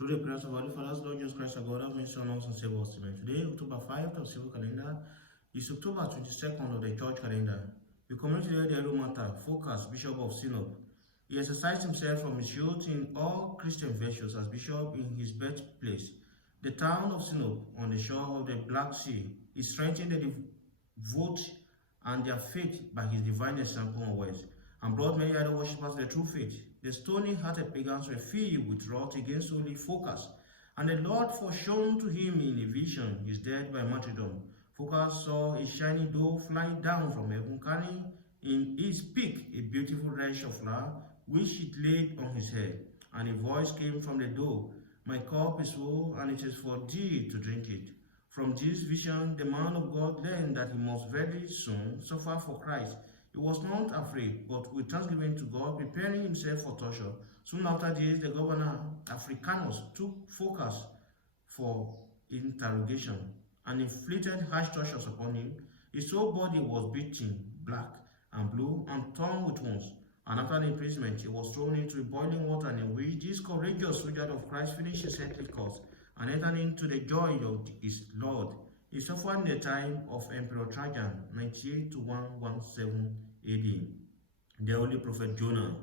Through the prayers of our Fathers, Lord Jesus Christ, our God, have mercy on us and save us. Amen. Today, October 5th of civil calendar, is October 22nd of the church calendar. We commit today the Hero Martyr, Focus, Bishop of Sinop. He exercised himself from his youth in all Christian virtues as bishop in his birthplace, the town of Sinop on the shore of the Black Sea. He strengthened the devout and their faith by his divine example and words, and brought many other worshippers to the true faith. The stony-hearted pagans were filled with wrath against holy Focus, and the Lord foreshone to him in a vision his death by martyrdom. Focus saw a shining dove fly down from heaven, carrying in its beak a beautiful wreath of flower, which it laid on his head. And a voice came from the dove, "My cup is full, and it is for thee to drink it." From this vision, the man of God learned that he must very soon suffer for Christ. He was not afraid, but with thanksgiving to God, preparing himself for torture. Soon after this, the governor Africanus took Focus for interrogation and inflicted harsh tortures upon him. His whole body was beaten black and blue and torn with wounds. And after the imprisonment, he was thrown into boiling water, in which this courageous soldier of Christ finished his earthly course and entered into the joy of his Lord. He suffered in the time of Emperor Trajan, 98 to 117 AD. The Holy Prophet Jonah.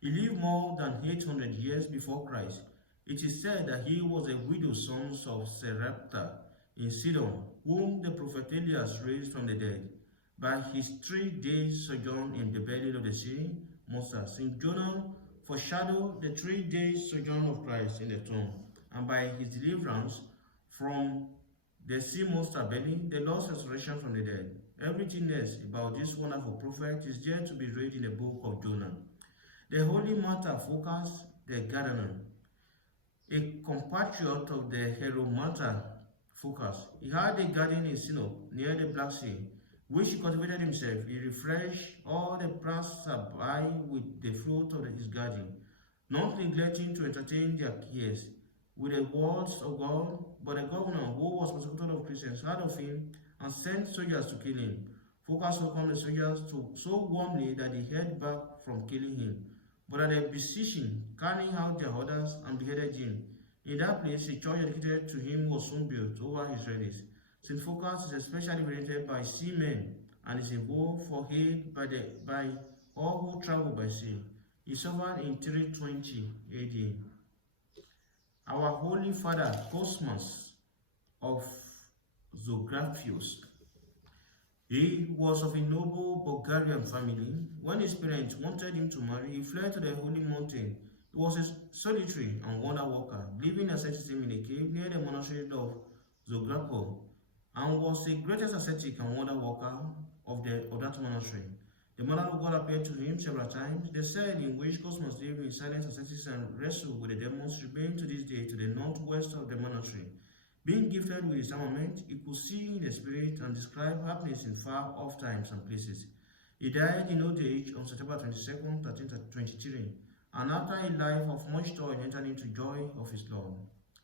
He lived more than 800 years before Christ. It is said that he was a widow's son of Sarepta in Sidon, whom the prophet Elias raised from the dead. By his 3 days sojourn in the belly of the sea monster, St. Jonah foreshadowed the 3 days sojourn of Christ in the tomb, and by his deliverance from the sea monster belly, the Lord's resurrection from the dead. Everything else about this wonderful prophet is yet to be read in the book of Jonah. The holy martyr Focus the Gardener, a compatriot of the hero martyr Focus. He had a garden in Sinop near the Black Sea, which he cultivated himself. He refreshed all the passers-by with the fruit of his garden, not neglecting to entertain their cares with the words of God. But the governor, who was persecutor of Christians, heard of him and sent soldiers to kill him. Focus welcomed the soldiers so warmly that they held back from killing him. But at their beseeching, carrying out their orders and beheaded him. In that place, a church dedicated to him was soon built over his relics. St. Focus is especially venerated by seamen and is invoked for aid by all who travel by sea. He suffered in 320 AD. Our Holy Father Cosmas of Zografos. He was of a noble Bulgarian family. When his parents wanted him to marry, he fled to the holy mountain. He was a solitary and wonder worker, living asceticism in a cave near the monastery of Zograpo, and was the greatest ascetic and wonder worker of that monastery. The Mother of God appeared to him several times. The cell in which Cosmos lived in silent asceticism and wrestled with the demons remained to this day to the northwest of the monastery. Being gifted with his armament, he could see in the spirit and describe happenings in far-off times and places. He died in old age on September 22, 1323, and after a life of much toil entered into joy of his Lord.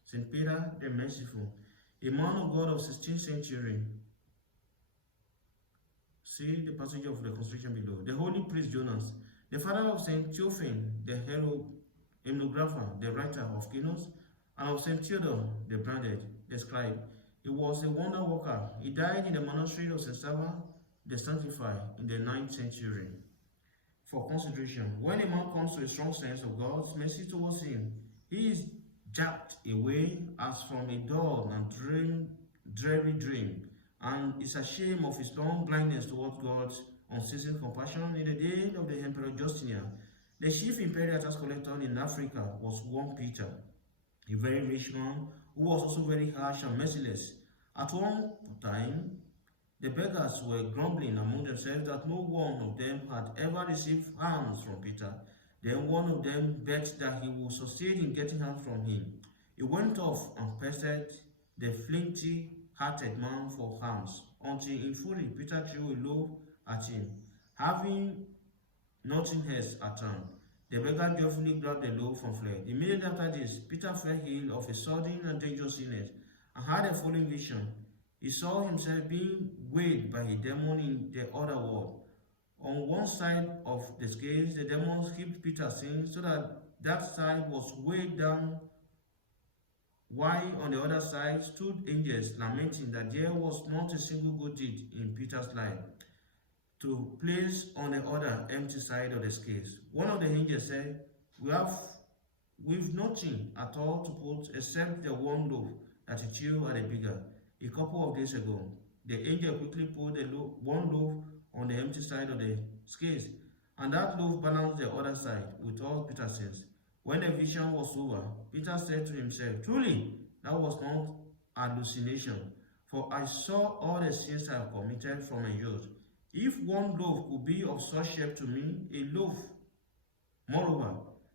St. Peter the Merciful, a man of God of 16th century. See the passage of the construction below. The holy priest Jonas, the father of St. Theophan, the hymnographer, the writer of Kinos, and of St. Theodore, the branded, the scribe. He was a wonder worker. He died in the monastery of St. Sava, the sanctified, in the 9th century. For consideration, when a man comes to a strong sense of God's mercy towards him, he is jerked away as from a dull and dreary dream, and is ashamed of his long blindness towards God's unceasing compassion. In the day of the Emperor Justinian, the chief imperial tax collector in Africa was one Peter, a very rich man who was also very harsh and merciless. At one time, the beggars were grumbling among themselves that no one of them had ever received alms from Peter. Then one of them begged that he would succeed in getting alms from him. He went off and pestered the flinty-hearted man for alms, until in fury Peter threw a loaf at him. Having nothing else at hand, the beggar joyfully grabbed the loaf and fled. Immediately after this, Peter fell ill of a sudden and dangerous illness and had a following vision. He saw himself being weighed by a demon in the other world. On one side of the scales, the demons heaped Peter's sins, so that side was weighed down while on the other side stood angels, lamenting that there was not a single good deed in Peter's life to place on the other empty side of the scales. One of the angels said, We've nothing at all to put except the one loaf that you threw at the beggar a couple of days ago. The angel quickly put the one loaf on the empty side of the scales, and that loaf balanced the other side with all Peter says. When the vision was over, Peter said to himself, Truly, that was not hallucination, for I saw all the sins I have committed from my youth. If one loaf could be of such shape to me, a loaf, moreover,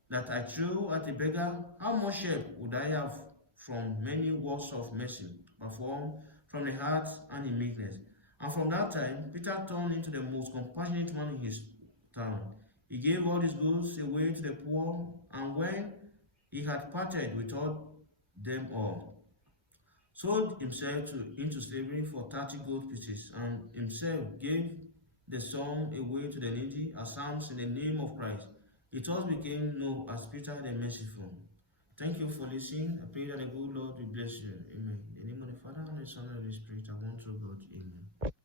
that I threw at a beggar, how much help would I have from many works of mercy performed from the heart and in meekness? And from that time, Peter turned into the most compassionate man in his town. He gave all his goods away to the poor, and when he had parted with all them all, sold himself into slavery for 30 gold pieces, and himself gave the sum away to the needy as alms in the name of Christ. It all became known as Peter the Merciful. Thank you for listening. I pray that the good Lord will bless you. Amen. In the name of the Father, and the Son, and the Holy Spirit, I want to God. Amen.